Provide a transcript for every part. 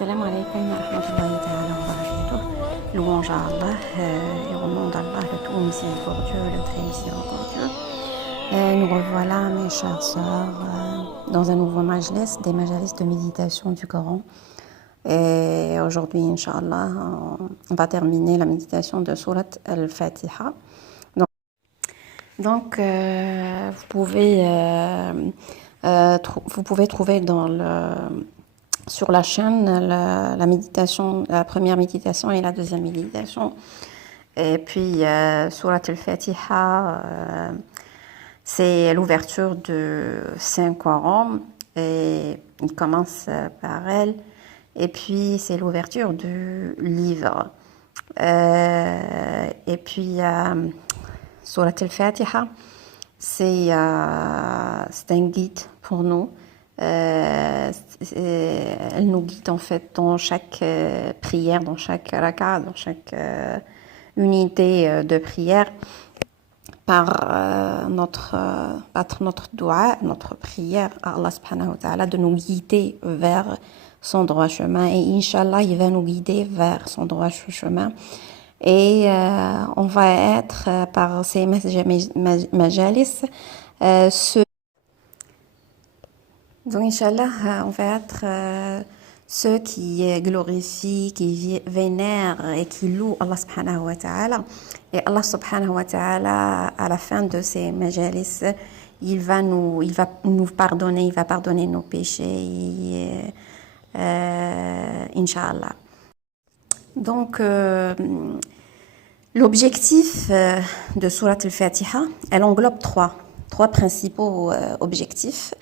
Assalamu alaikum wa rahmatullahi ta'ala wa barakatuh. Louange à Allah et au nom d'Allah, le tout miséricordieux, le très miséricordieux. Nous revoilà, mes chères sœurs, dans un nouveau majlis, des majlis de méditation du Coran. Et aujourd'hui, Inch'Allah, on va terminer la méditation de Surat al-Fatiha. Donc, vous pouvez trouver sur la chaîne la méditation, la première méditation et la deuxième méditation. Et puis, Surat al-Fatiha, c'est l'ouverture du Saint-Coran et il commence par elle. Et puis, c'est l'ouverture du livre. Et puis, Surat al-Fatiha, c'est un guide pour nous. Elle nous guide en fait dans chaque prière, dans chaque raka, dans chaque unité de prière par notre dua, notre prière à Allah subhanahu wa ta'ala de nous guider vers son droit chemin. Et Inch'Allah, il va nous guider vers son droit chemin. Et on va être par ces majalis donc, Inch'Allah, on va être ceux qui glorifient, qui vénèrent et qui louent Allah subhanahu wa ta'ala. Et Allah subhanahu wa ta'ala, à la fin de ces majalis, il va nous pardonner, il va pardonner nos péchés, Inch'Allah. Donc, l'objectif de Surat al-Fatiha, elle englobe trois principaux objectifs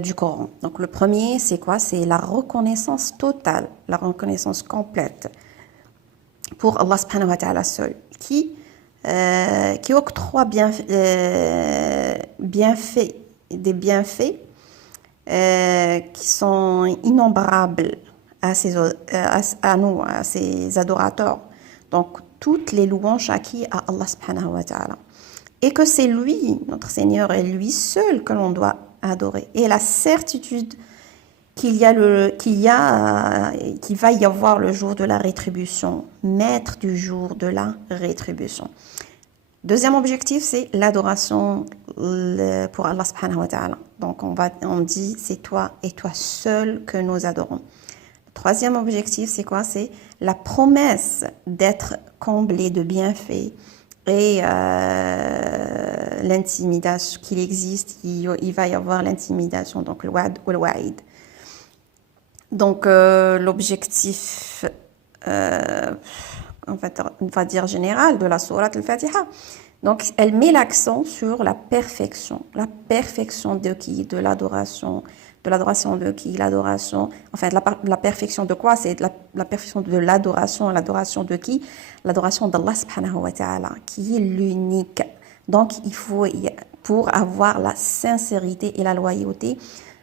du Coran. Donc le premier, c'est quoi? C'est la reconnaissance totale, la reconnaissance complète pour Allah subhanahu wa ta'ala seul, qui octroie des bienfaits qui sont innombrables à ses adorateurs. Donc toutes les louanges acquises à Allah subhanahu wa ta'ala. Et que c'est lui, notre Seigneur, et lui seul que l'on doit adorer. Et la certitude qu'il va y avoir le jour de la rétribution, maître du jour de la rétribution. Deuxième objectif, c'est l'adoration pour Allah subhanahu wa ta'ala. Donc on dit, c'est toi et toi seul que nous adorons. Le troisième objectif, c'est quoi? C'est la promesse d'être comblé de bienfaits et l'intimidation qu'il existe, il va y avoir l'intimidation, donc le wa'd ou le wa'id. Donc l'objectif, on va dire général de la sourate al-Fatiha. Donc elle met l'accent sur la perfection de qui? De l'adoration de qui? L'adoration, enfin la perfection de quoi? C'est la perfection de l'adoration de qui? L'adoration d'Allah subhanahu wa ta'ala, qui est l'unique. Donc il faut, pour avoir la sincérité et la loyauté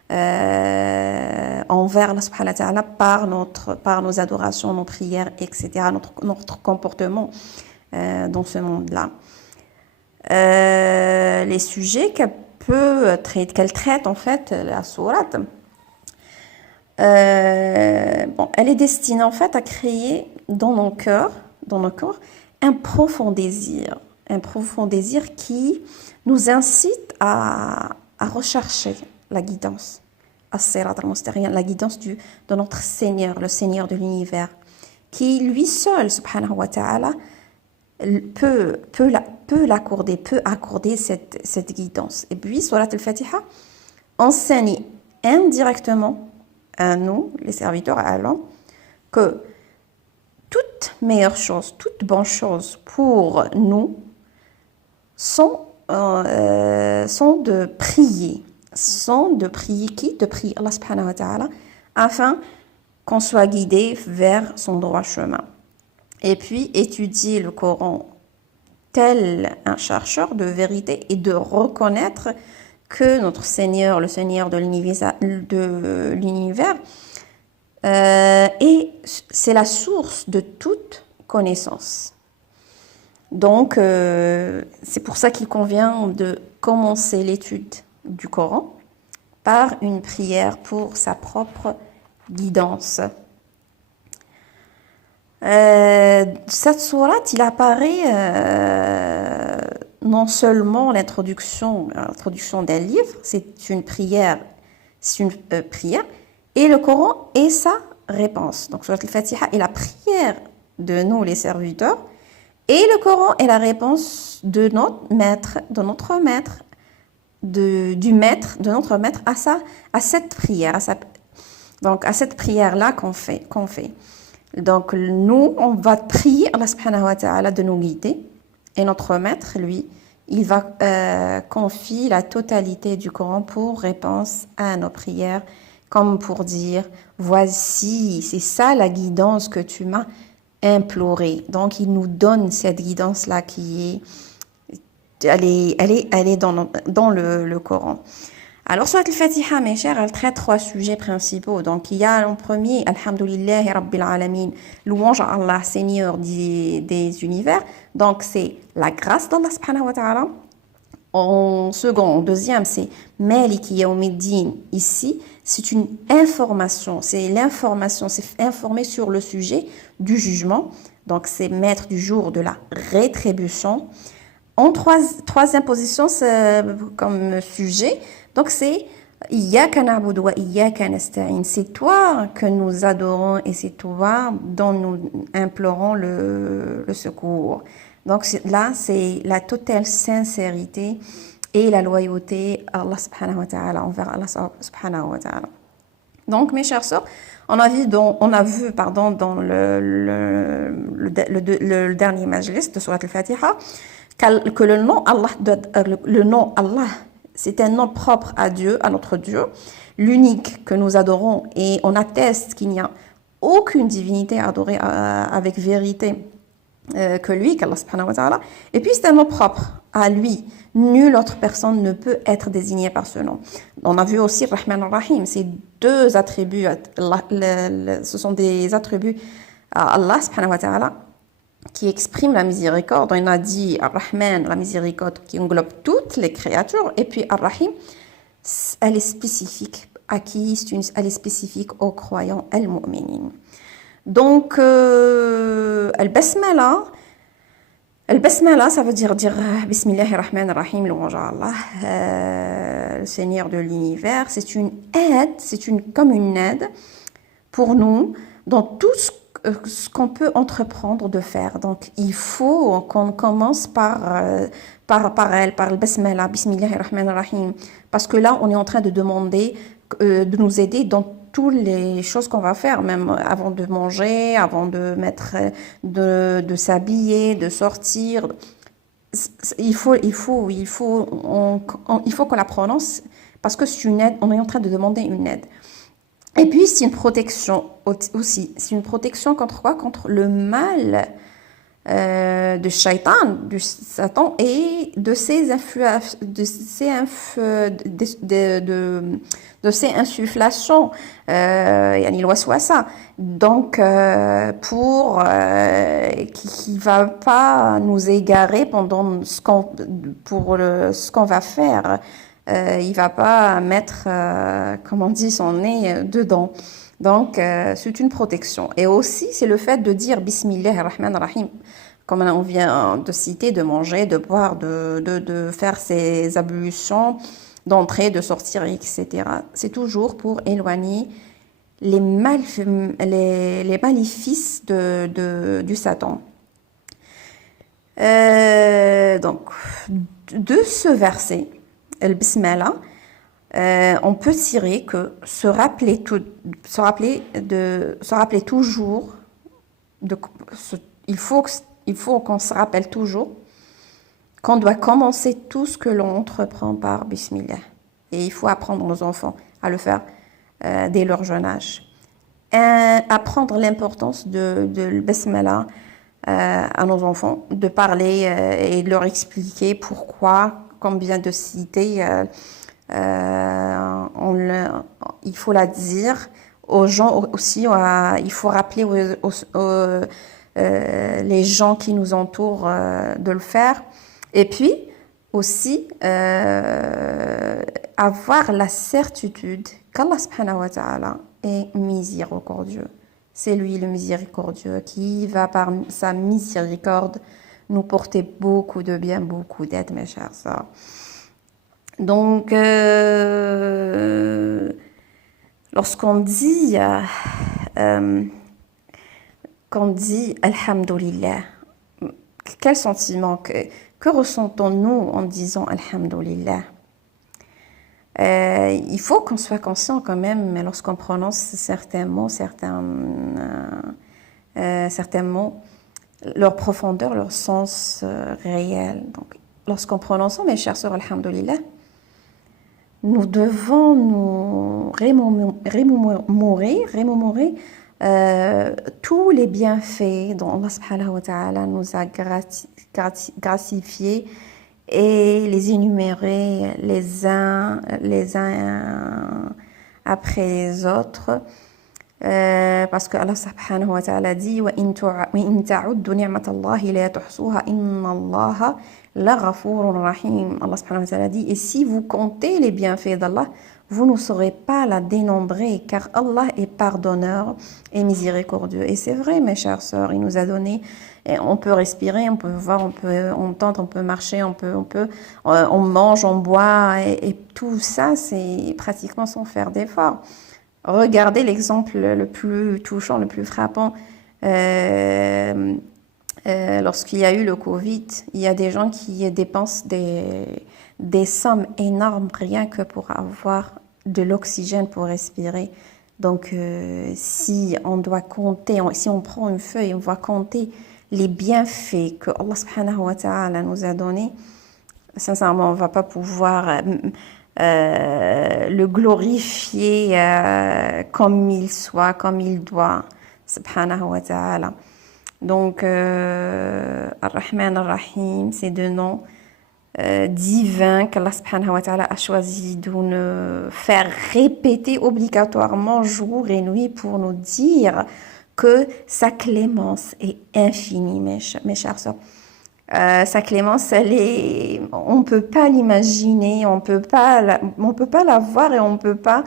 envers Allah subhanahu wa ta'ala par nos adorations, nos prières, etc., notre comportement dans ce monde-là. Les sujets qu'elle traite en fait, la sourate, elle est destinée en fait à créer dans nos cœurs, un profond désir qui nous incite à rechercher la guidance, la guidance de notre Seigneur, le Seigneur de l'univers, qui lui seul, subhanahu wa ta'ala, peut accorder cette guidance. Et puis, Surat al-Fatiha enseigne indirectement à nous, les serviteurs, à Allah, que toute meilleure chose, toute bonne chose pour nous sont de prier qui? De prier Allah subhanahu wa ta'ala, afin qu'on soit guidé vers son droit chemin. Et puis, étudier le Coran tel un chercheur de vérité et de reconnaître que notre Seigneur, le Seigneur de l'univers, et c'est la source de toute connaissance. Donc, c'est pour ça qu'il convient de commencer l'étude du Coran par une prière pour sa propre guidance Cette sourate, il apparaît non seulement l'introduction d'un livre, c'est une prière, et le Coran est sa réponse. Donc, Surat al-Fatiha est la prière de nous, les serviteurs, et le Coran est la réponse de notre maître, de notre maître à cette prière, donc à cette prière-là qu'on fait. Donc, nous, on va prier Allah subhanahu wa ta'ala de nous guider. Et notre maître, lui, il va confier la totalité du Coran pour réponse à nos prières, comme pour dire, voici, c'est ça la guidance que tu m'as implorée. Donc, il nous donne cette guidance-là elle est dans le Coran. Alors, Surat al-Fatiha, mes chers, elle traite 3 sujets principaux. Donc, il y a en premier, Alhamdulillahi Rabbil Alamin, louange à Allah, Seigneur des univers. Donc, c'est la grâce d'Allah subhanahu wa ta'ala. En deuxième, c'est Maliki Yawmiddin. Ici, c'est une information. C'est l'information, c'est informer sur le sujet du jugement. Donc, c'est maître du jour de la rétribution. En troisième position, comme sujet, donc c'est Iyyaka na'budu wa iyyaka nasta'in. C'est toi que nous adorons et c'est toi dont nous implorons le secours. Donc là, c'est la totale sincérité et la loyauté à Allah subhanahu wa ta'ala, envers Allah subhanahu wa ta'ala. Donc, mes chers sœurs, on a vu dans le dernier majlis de Surat al-Fatiha que le nom Allah, c'est un nom propre à Dieu, à notre Dieu, l'unique que nous adorons, et on atteste qu'il n'y a aucune divinité adorée avec vérité que lui, qu'Allah subhanahu wa ta'ala. Et puis c'est un nom propre à lui. Nulle autre personne ne peut être désignée par ce nom. On a vu aussi Rahman ar-Rahim, ces 2 attributs, ce sont des attributs à Allah subhanahu wa ta'ala qui expriment la miséricorde. On a dit Ar-Rahman, la miséricorde qui englobe toutes les créatures, et puis Ar-Rahim, elle est spécifique à qui? Elle est spécifique aux croyants al-mu'minin. Donc, Al-Basmala, ça veut dire Bismillahirrahmanirrahim, louange à Allah, le Seigneur de l'univers. C'est une aide, comme une aide pour nous dans tout ce qu'on peut entreprendre de faire. Donc, il faut qu'on commence par le Basmala, Bismillahirrahmanirrahim, parce que là, on est en train de demander de nous aider dans toutes les choses qu'on va faire, même avant de manger, avant de de s'habiller, de sortir. Il faut qu'on la prononce parce que c'est une aide, on est en train de demander une aide. Et puis, c'est une protection aussi. C'est une protection contre quoi? Contre le mal de Shaitan, du Satan, et de ses insufflations, yani l'waswasa. Donc, qui va pas nous égarer pendant ce qu'on va faire. Il va pas mettre, comme on dit, son nez dedans. Donc, c'est une protection. Et aussi, c'est le fait de dire Bismillahirrahmanirrahim, comme on vient de citer, de manger, de boire, de faire ses ablutions, d'entrer, de sortir, etc. C'est toujours pour éloigner les maléfices du Satan. Donc, de ce verset, le Bismillah, on peut tirer que se rappeler toujours, il faut qu'on se rappelle toujours qu'on doit commencer tout ce que l'on entreprend par Bismillah. Et il faut apprendre aux enfants à le faire dès leur jeune âge. Apprendre l'importance de Bismillah à nos enfants, de parler et de leur expliquer pourquoi, comme vient de citer, il faut la dire aux gens aussi, il faut rappeler les gens qui nous entourent de le faire. Et puis aussi avoir la certitude qu'Allah subhanahu wa ta'ala est miséricordieux C'est lui le miséricordieux qui va par sa miséricorde nous porter beaucoup de bien, beaucoup d'aide, mes chers sœurs. Donc, lorsqu'on dit, qu'on dit Alhamdulillah, quel sentiment, que ressentons-nous en disant Alhamdulillah? Il faut qu'on soit conscient quand même, mais lorsqu'on prononce certains mots, leur profondeur, leur sens réel. Donc, lorsqu'on prononce, mes chers sœurs, Alhamdulillah, nous devons nous remémorer tous les bienfaits dont Allah subhanahu wa ta'ala nous a gratifiés et les énumérer les uns après les autres. Parce que Allah subhanahu wa ta'ala dit وَإِن تَعُدُّوا نِعْمَةَ اللَّهِ لَا تُحْصُوهَا إِنَّ اللَّهَ لَغَفُورٌ رَحِيمٌ. Allah subhanahu wa ta'ala dit, et si vous comptez les bienfaits d'Allah, vous ne saurez pas la dénombrer, car Allah est pardonneur et miséricordieux. Et c'est vrai, mes chères sœurs, il nous a donné, on peut respirer, on peut voir, on peut entendre, on peut marcher, on mange, on boit, et tout ça, c'est pratiquement sans faire d'effort. Regardez l'exemple le plus touchant, le plus frappant. Lorsqu'il y a eu le Covid, il y a des gens qui dépensent des sommes énormes rien que pour avoir de l'oxygène pour respirer. Donc, si on doit compter, si on prend une feuille, on va compter les bienfaits que Allah subhanahu wa ta'ala nous a donnés, sincèrement, on ne va pas pouvoir le glorifier comme il soit, comme il doit, subhanahu wa ta'ala. Donc, Ar-Rahman Ar-Rahim, c'est deux noms divins qu'Allah subhanahu wa ta'ala a choisi de nous faire répéter obligatoirement jour et nuit pour nous dire que sa clémence est infinie, mes chers sœurs. Sa clémence, on ne peut pas l'imaginer, on peut pas la voir et on ne peut pas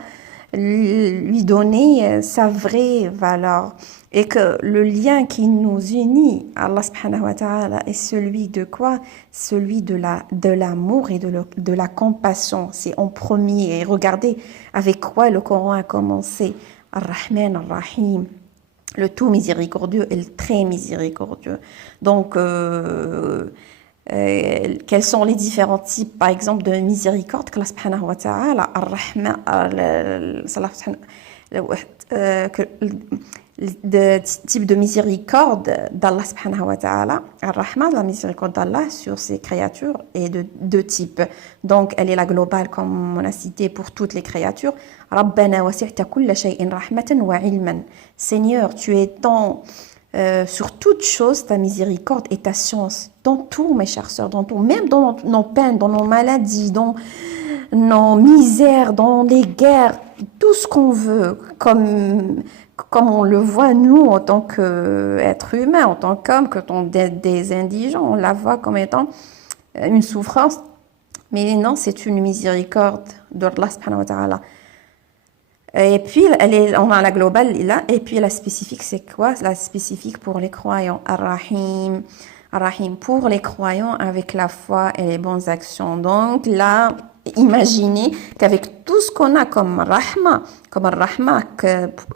lui donner sa vraie valeur. Et que le lien qui nous unit, Allah subhanahu wa ta'ala, est celui de quoi? Celui de l'amour et de la compassion. C'est en premier. Et regardez avec quoi le Coran a commencé. Ar-Rahman Ar-Rahim. Le tout miséricordieux et le très miséricordieux. Donc, quels sont les différents types, par exemple, de miséricorde qu'Allah subhanahu wa ta'ala, Ar-Rahman, de type de miséricorde d'Allah subhanahu wa ta'ala. Ar-Rahman, la miséricorde d'Allah sur ses créatures, est de deux types. Donc, elle est la globale, comme on a cité, pour toutes les créatures. Rabbana wasi'ta kulla shay'in rahmatan wa ilman. Seigneur, tu étends sur toute chose ta miséricorde et ta science. Dans tout, mes chères sœurs, dans tout. Même dans nos peines, dans nos maladies, dans nos misères, dans les guerres, tout ce qu'on veut, comme on le voit nous en tant qu'être humain, en tant qu'homme, que des indigents, on la voit comme étant une souffrance. Mais non, c'est une miséricorde d'Allah subhanahu wa ta'ala. Et puis, on a la globale là, et puis la spécifique, c'est quoi? La spécifique pour les croyants, Ar-Rahim. Ar-Rahim pour les croyants avec la foi et les bonnes actions. Donc là, imaginez qu'avec tout ce qu'on a comme rahma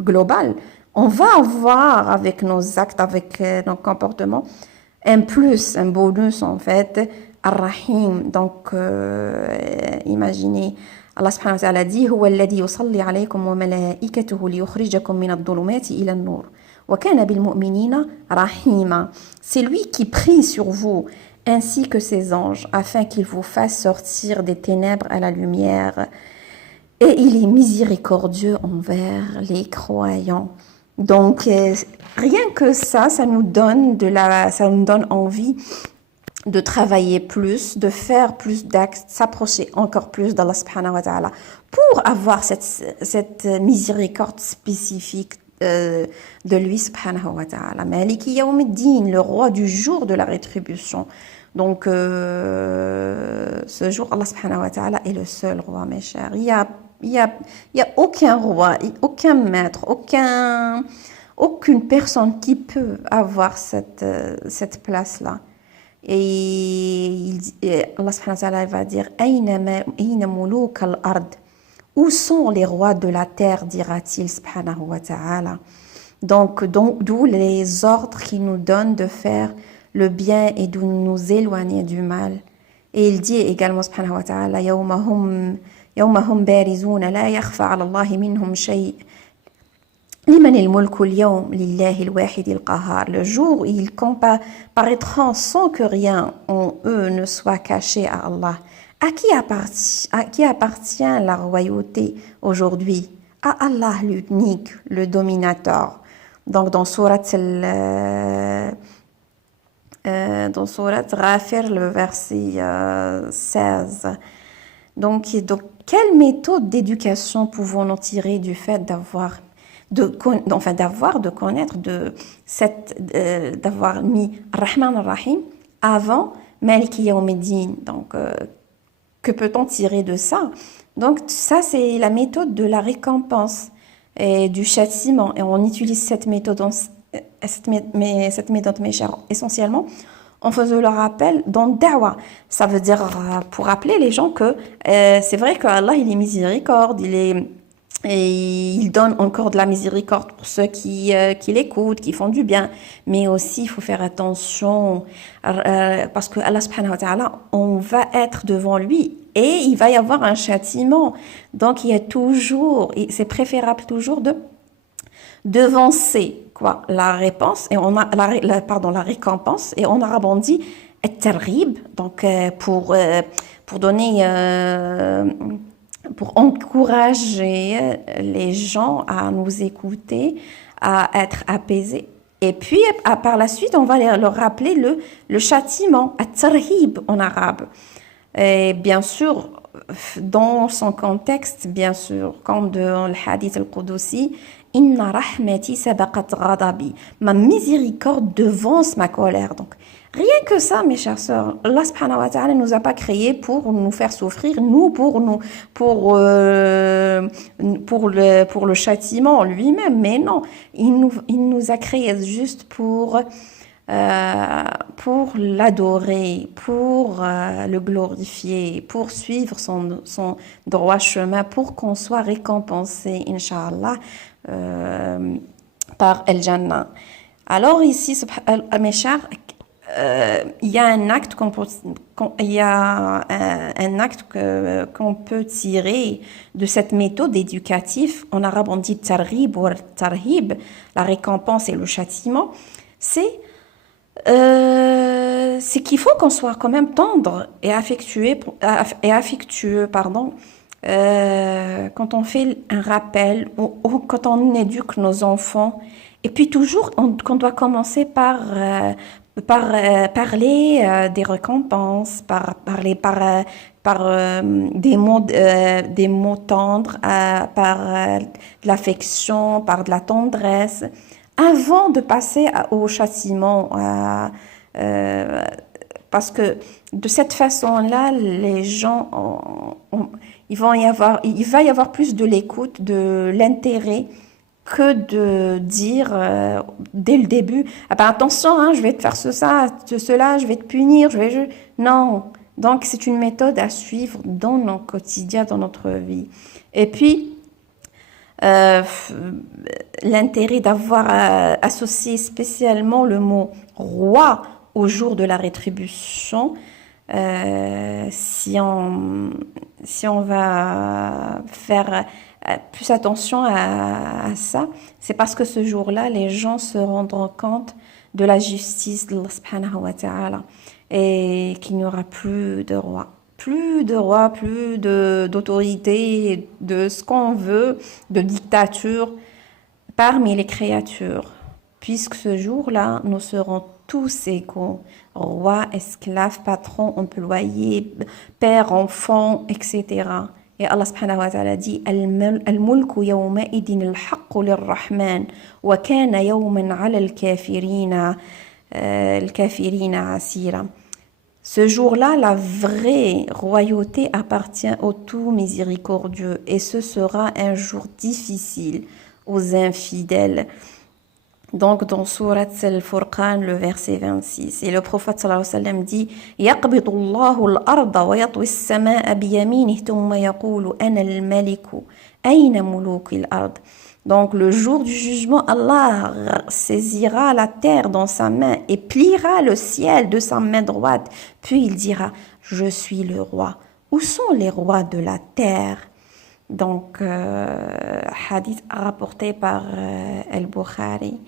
global, on va avoir avec nos actes, avec nos comportements, un plus, un bonus en fait, Ar-Rahim. Donc, imaginez, Allah subhanahu wa ta'ala dit هو الذي يصلي عليكم وملائكته ليخرجكم من الظلمات إلى النور وكان بالمؤمنين رحيما. C'est lui qui prie sur vous ainsi que ses anges afin qu'il vous fasse sortir des ténèbres à la lumière, et il est miséricordieux envers les croyants. Donc rien que ça nous donne envie de travailler plus, de faire plus d'actes, s'approcher encore plus d'Allah subhanahu wa ta'ala pour avoir cette miséricorde spécifique de lui subhanahu wa ta'ala. Maliki yawmiddin, le roi du jour de la rétribution. Donc ce jour, Allah subhanahu wa ta'ala est le seul roi, mes chers. Il y a aucun roi, aucun maître, aucune personne qui peut avoir cette place-là. Et Allah subhanahu wa ta'ala va dire Aïna muluk al-ard. Où sont les rois de la terre, dira-t-il subhanahu wa ta'ala. Donc, d'où les ordres qu'il nous donne de faire le bien et de nous éloigner du mal. Et il dit également subhanahu wa ta'ala Yawmahum barizuna la yakhfa ala Allahi minhum shay. Liman al-mulku al-yawm lillahi al-wahid al-qahar. Le jour où ils comparaîtront sans que rien en eux ne soit caché à Allah. À qui appartient la royauté aujourd'hui? À Allah l'unique, le dominateur. Donc dans sourate Ghafir, le verset 16. Donc, quelle méthode d'éducation pouvons-nous tirer du fait d'avoir d'avoir mis Rahman ar-Rahim avant Maliki Yawmiddin. Donc, que peut-on tirer de ça? Donc, ça, c'est la méthode de la récompense et du châtiment. Et on utilise cette méthode, mes chers, essentiellement en faisant le rappel dans Da'wa. Ça veut dire pour rappeler les gens que c'est vrai qu'Allah, il est miséricorde, et il donne encore de la miséricorde pour ceux qui l'écoutent, qui font du bien. Mais aussi, il faut faire attention parce que Allah subhanahu wa ta'ala, on va être devant lui et il va y avoir un châtiment. Donc, il y a toujours, et c'est préférable toujours de devancer la réponse, et on a la récompense, et en arabe on dit at-targhib, donc pour donner pour encourager les gens à nous écouter, à être apaisés. Et puis, par la suite, on va leur rappeler le châtiment, at-targhib en arabe. Et bien sûr, dans son contexte, bien sûr, comme dans le hadith al-Qudusi, Inna rahmati sabaqat ghadabi. Ma miséricorde devance ma colère. Donc, rien que ça, mes chères sœurs, Allah subhanahu wa ta'ala ne nous a pas créés pour nous faire souffrir, pour le châtiment lui-même. Mais non, il nous a créés juste pour l'adorer, pour le glorifier, pour suivre son droit chemin, pour qu'on soit récompensé, Inch'Allah, par El Jannah. Alors ici, mes chers, il y a un acte qu'on peut tirer de cette méthode éducative. En arabe, on dit targhib ou tarhib, la récompense et le châtiment. C'est qu'il faut qu'on soit quand même tendre et affectueux, quand on fait un rappel ou quand on éduque nos enfants. Et puis toujours, qu'on doit commencer par parler des récompenses, parler par des mots tendres, par de l'affection, par de la tendresse, avant de passer au châtiment. Parce que de cette façon-là, les gens, il va y avoir plus de l'écoute, de l'intérêt, que de dire dès le début, ah ben attention, hein, je vais te faire cela, je vais te punir, non. Donc c'est une méthode à suivre dans notre quotidien, dans notre vie. Et puis l'intérêt d'avoir associé spécialement le mot roi au jour de la rétribution, si on va faire plus attention à ça, c'est parce que ce jour-là, les gens se rendront compte de la justice d'Allah subhanahu wa ta'ala et qu'il n'y aura plus de roi. Plus d'autorité, de ce qu'on veut, de dictature parmi les créatures. Puisque ce jour-là, nous serons tous égaux, rois, esclaves, patrons, employés, pères, enfants, etc. Et Allah subhanahu wa ta'ala dit Al-mulku yawma idin al-haqqu lir-rahman wa kana yawman 'ala al-kafirina asira. Ce jour-là, la vraie royauté appartient au tout miséricordieux et ce sera un jour difficile aux infidèles. Donc, dans Surat Al-Furqan, le verset 26, et le prophète sallallahu alayhi wa sallam dit يَقْبِضُ اللَّهُ الْأَرْضَ وَيَطْوِي السَّمَاءَ بِيَمِينِهِ ثُمَّ يَقُولُ أَنَا الْمَلِكُ أَيْنَ مُلُوكِ الْأَرْضِ. Donc, le jour du jugement, Allah saisira la terre dans sa main et pliera le ciel de sa main droite. Puis il dira, je suis le roi. Où sont les rois de la terre? Donc, hadith rapporté par Al-Bukhari.